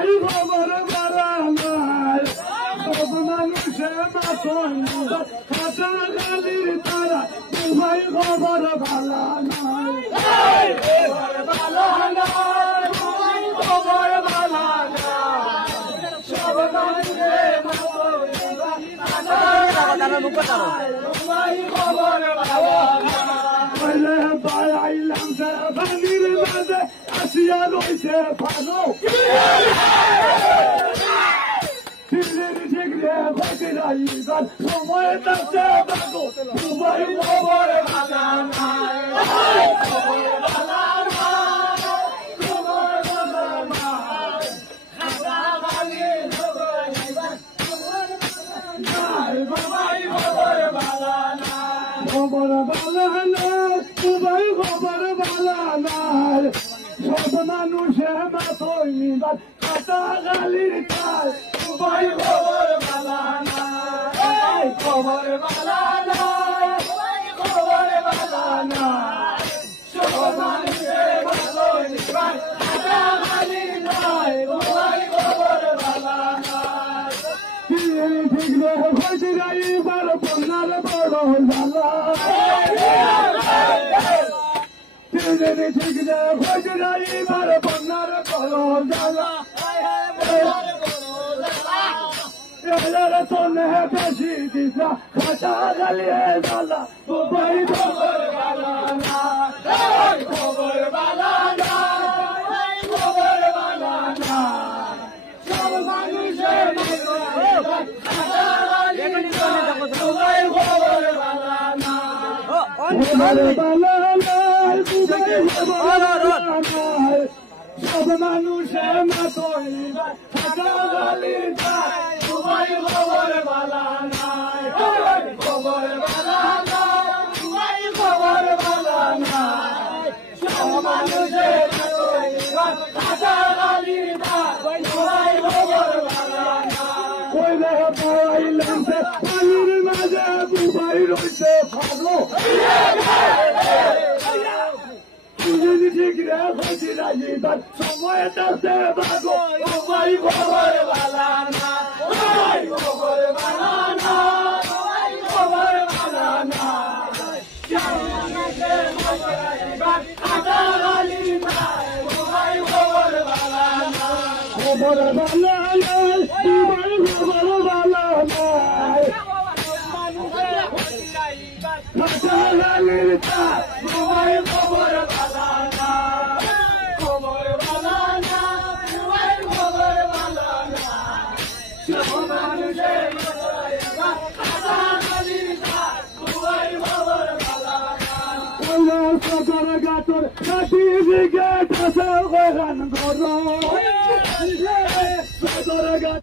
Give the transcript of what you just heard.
সবাই খবর বাড়ানার সব মানুষে মাথন খাতা গালির তারা সবাই খবর বাড়ানার খবর বাড়ানার খবর বাড়ানার সব মানুষে মাথন সবাই খবর বাড়ানার বাড়াইলাম সে পানির মাঝে আসিয়া রয়েছে ভালো ঠিক রে ভগিরাই সময় থাকতে ভালো সবাই খবর বাড়ানার খবর বাড়ানার খবর বাড়ানার খাতা গালির সবাই খবর বাড়ানার খবর বাড়ানার সবাই খবর বাড়ানার সব মানুষে মাথই নিবার খাতা গালির তার সবাই খবর বাড়ানার খবর বাড়ানার খবর বাড়ানার সব মানুষে মাথই নিবার খাতা গালির তার সবাই খবর বাড়ানার ঠিক রে হইতে যাইবার বন্যার বড় জ্বালা ঠিক রে হইতে যাইবার বন্যার বড় জ্বালা তোনে বেশি দিসা খাতা গালিয়ে জ্বালা সবাই খবর বাড়ানার খবর বাড়ানার খবর বাড়ানার সব মানুষের খাতা গালিয়ে সবাই খবর বাড়ানার সব মানুষের মাথই খাতা গালির তার সবাই খবর বাড়ানার খবর বাড়ানার সবাই খবর বাড়ানার সব মানুষের মাথই খাতা গালির তার সবাই খবর বাড়ানার কইলে পাইলাম সে পানির মাঝে ডুবাই রইছে ভালো ঠিক রে হইতে যাইবার সময় থাকতে ভালো সবাই খবর বাড়ানার খবর বাড়ানার খবর বাড়ানার খাতা গালির তার সবাই খবর বাড়ানার খবর বাড়ানার সবাই খবর বাড়ানার খাতা গালির তার সবাই খবর বাড়ানার খবর বাড়ানার সবাই খবর বাড়ানার সব মানুষের খাতা গালির তার সবাই খবর বাড়ানার সদর গাতর সার্টিফিকেট আছে ওখান ঘর সদর গাত